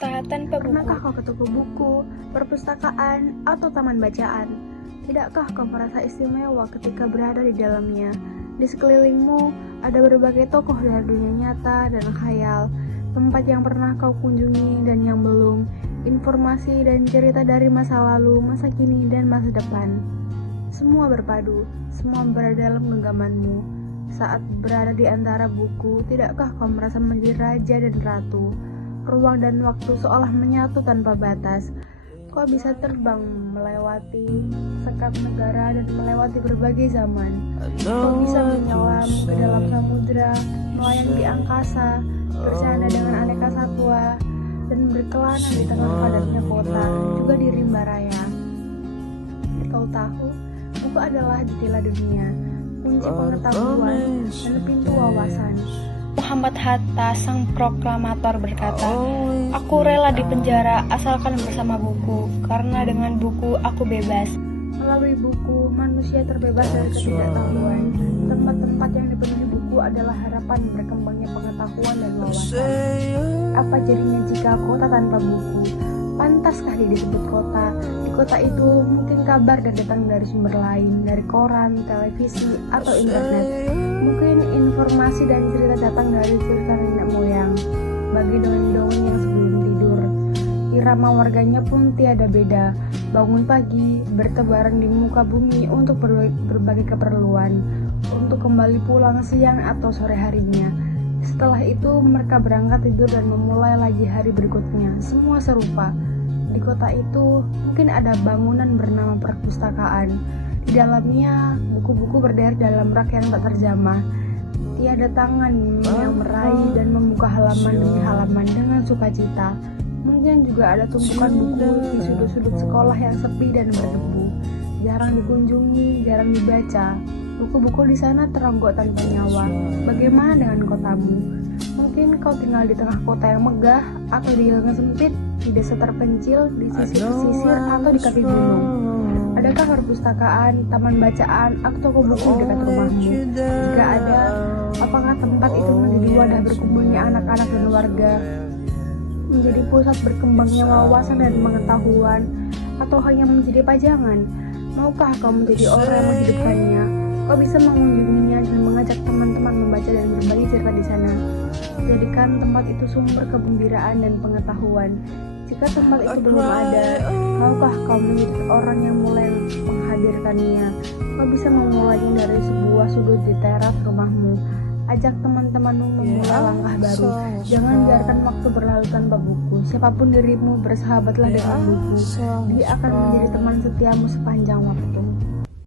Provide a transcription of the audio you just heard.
kota tanpa buku? Pernahkah kau ke toko buku, perpustakaan, atau taman bacaan? Tidakkah kau merasa istimewa ketika berada di dalamnya? Di sekelilingmu ada berbagai tokoh dari dunia nyata dan khayal, tempat yang pernah kau kunjungi dan yang belum, informasi dan cerita dari masa lalu, masa kini, dan masa depan. Semua berpadu, semua berada dalam genggamanmu. Saat berada di antara buku, tidakkah kau merasa menjadi raja dan ratu? Ruang dan waktu seolah menyatu tanpa batas. Kau bisa terbang melewati sekat negara dan melewati berbagai zaman. Kau bisa menyelam ke dalam samudera, melayang di angkasa, bersama dengan aneka satwa, dan berkelana di tengah padatnya kota, juga di rimba raya. Kau tahu, buku adalah jendela dunia, kunci pengetahuan, dan pintu wawasan. Muhammad Hatta, sang proklamator, berkata, "Aku rela dipenjara asalkan bersama buku, karena dengan buku aku bebas." Melalui buku, manusia terbebas dari ketidaktahuan. Tempat-tempat yang dipenuhi buku adalah harapan berkembangnya pengetahuan dan wawasan. Apa jadinya jika kota tanpa buku? Pantaskah dia disebut kota? Di kota itu mungkin kabar datang dari sumber lain, dari koran, televisi, atau internet. Mungkin informasi dan cerita datang dari cerita nenek moyang, bagi dongeng-dongeng yang sebelum tidur. Irama warganya pun tiada beda, bangun pagi, bertebaran di muka bumi untuk berbagai keperluan, untuk kembali pulang siang atau sore harinya. Setelah itu mereka berangkat tidur dan memulai lagi hari berikutnya. Semua serupa. Di kota itu mungkin ada bangunan bernama perpustakaan. Di dalamnya buku-buku berderet dalam rak yang tak terjamah. Tiada tangan yang meraih dan membuka halaman demi halaman dengan sukacita. Mungkin juga ada tumpukan buku di sudut-sudut sekolah yang sepi dan berdebu. Jarang dikunjungi, jarang dibaca. Buku-buku di sana teronggok tanpa nyawa. Bagaimana dengan kotamu? Mungkin kau tinggal di tengah kota yang megah, atau di gang sempit, di desa terpencil, di sisi pesisir, atau di kaki gunung. Adakah perpustakaan, taman bacaan, atau toko buku di dekat rumahmu? Jika ada, apakah tempat itu menjadi wadah berkumpulnya anak-anak dan warga? Menjadi pusat berkembangnya wawasan dan pengetahuan, atau hanya menjadi pajangan? Maukah kau menjadi orang yang menghidupkannya? Kau bisa mengunjunginya dan mengajak teman-teman membaca dan berbagi cerita di sana. Jadikan tempat itu sumber kegembiraan dan pengetahuan. Jika tempat itu belum ada, maukah kau menjadi orang yang mulai menghadirkannya? Kau bisa memulainya dari sebuah sudut di teras rumahmu. Ajak teman-temanmu memulai langkah baru. Jangan biarkan waktu berlalu tanpa buku. Siapapun dirimu, bersahabatlah dengan buku. Dia akan menjadi teman setiamu sepanjang waktu.